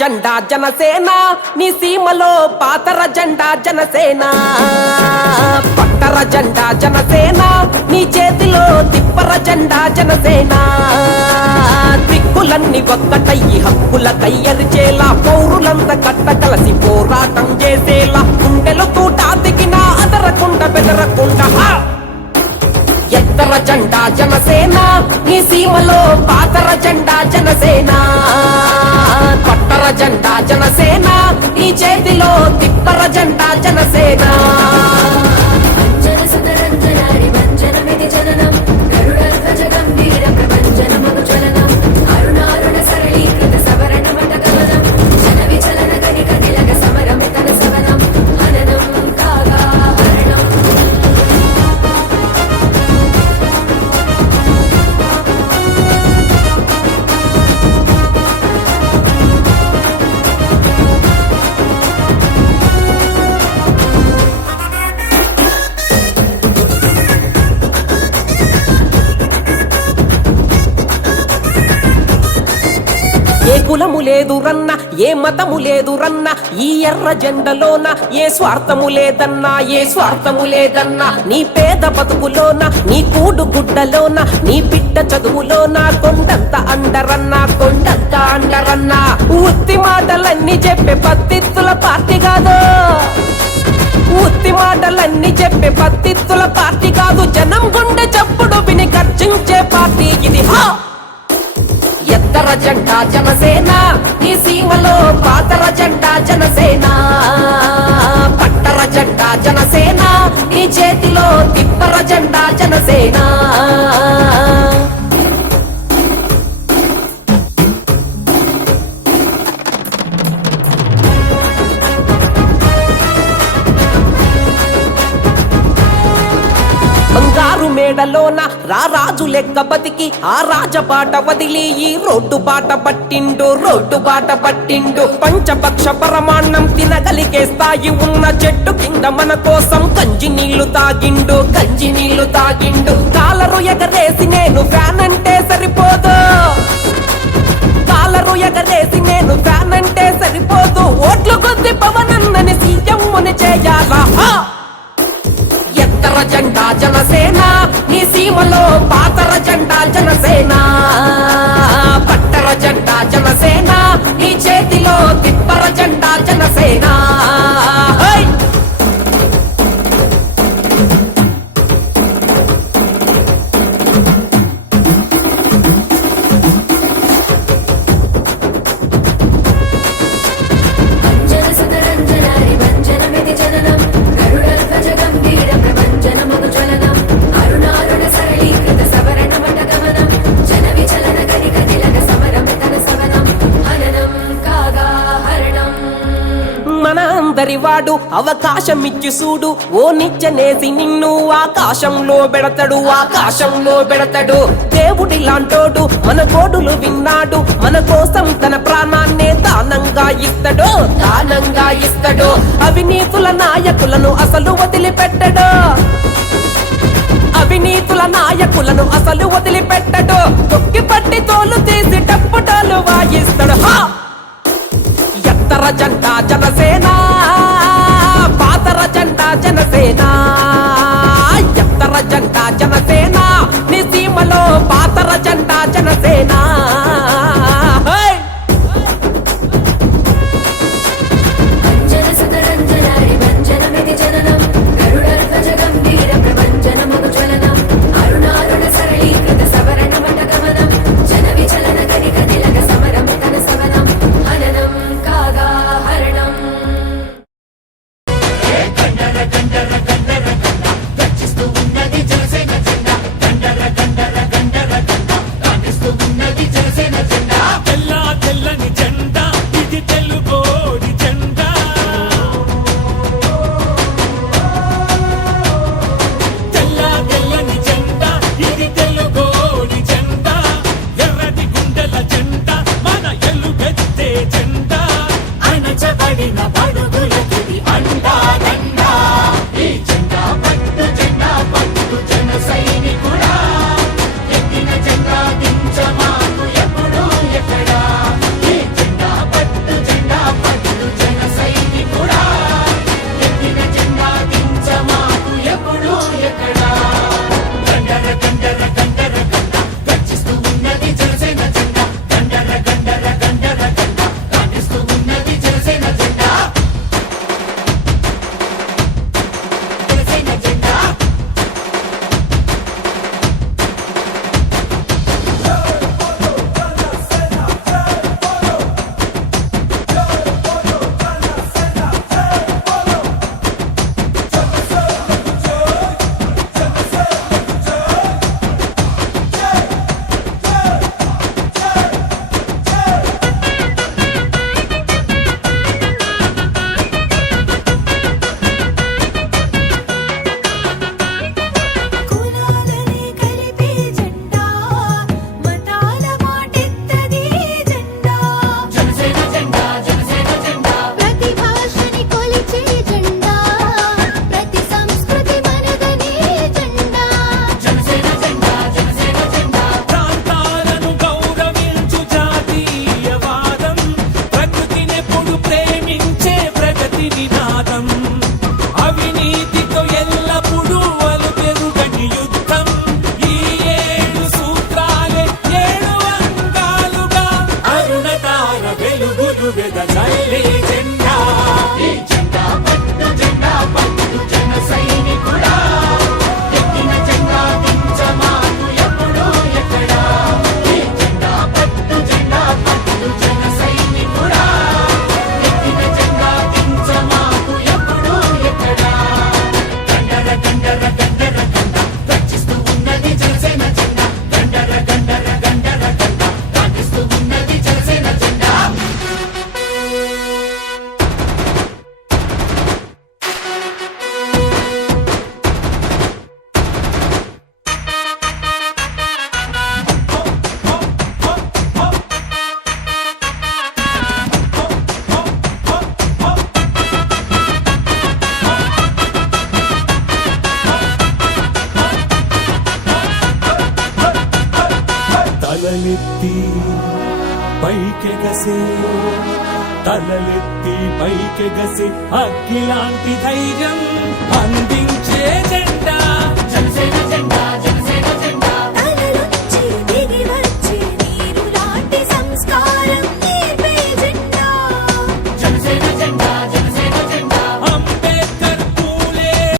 జెండా జనసేన నీ సీమలో పాతర జెండా జనసేన. పట్టర జెండా జనసేన నీ చేతిలో తిప్పర జెండా జనసేన. దిక్కులన్నీ ఒక్కటయ్యి హక్కుల కయ్యరిచేలా పౌరులంత కట్ట కలసి పోరాటం చేసేలా. గుండెలు తూట దిగిన అదరకుండా బెదరకుండా ఎత్తర జెండా జనసేన నీ సీమలో పాతర చేతిలో జెండా జనసేన. కులము లేదు రన్న ఏ మతము లేదు రన్న ఈ ఎర్ర జెండలోన ఏ స్వార్థము లేదన్నా ఏ స్వార్థము లేదన్నా నీ పేద బతుకులోన నీ కూడు గుడ్డలోన నీ బిడ్డ చదువులోన కొండంత అండరన్నా కొండంత అండరన్నా. ఉత్తి మాటలన్నీ చెప్పే పత్తిత్తుల పార్టీ కాదు. ఉత్తి మాటలన్నీ చెప్పే పత్తిత్తుల పార్టీ కాదు. జనం గుండె చప్పుడు విని ఖర్చించే పార్టీ ఇది. హా! పాతర జెండా జనసేన నీ సీమలో పాతర జెండా జనసేన. పట్టర జెండా జనసేన నీ చేతిలో తిప్పర జెండా జనసేన. రా రాజు లెక్క బతికి ఆ రాజబాట వదిలి ఈ రోడ్డు బాట పట్టిండు రోడ్డు బాట పట్టిండు. పంచపక్ష పరమాన్నం తినగలిగే స్థాయి ఉన్న చెట్టు కింద మన కోసం గంజి నీళ్ళు తాగిండు గంజి నీళ్ళు తాగిండు. కాలరు ఎగరేసి నేను ఫ్యాన్ అంటే సరిపోదు. కాలరు ఎగరేసి నేను ఫ్యాన్ అంటే సరిపోదు. ఓట్లు కొద్ది పవనందని సీఎం ముని చేయాలా ఎత్తర జెండా జనసేన సీమలో పాతర జెండా వాడు అవకాశం ఇచ్చి చూడు ఓ నిచ్చనేసి నిన్ను ఆకాశంలో పెడతాడు ఆకాశంలో పెడతాడు. దేవుడి లాంటోడు మన కోడులు విన్నాడు. మన కోసం తన ప్రాణాన్నే దానంగా ఇస్తాడు దానంగా ఇస్తాడు. అవినీతుల నాయకులను అసలు వదిలిపెట్టడు. అవినీతుల నాయకులను అసలు వదిలిపెట్టడు. తొక్కి పట్టి తోలు తీసి టప్పుటాలు వాయిస్తాడు. ఎత్తర జంట జనసేన ఎత్తర జెండా జన తలలెత్తి పైకెగసే తలలెత్తి పైకెగసే అగ్గిలాంటి ధైర్యం అందించే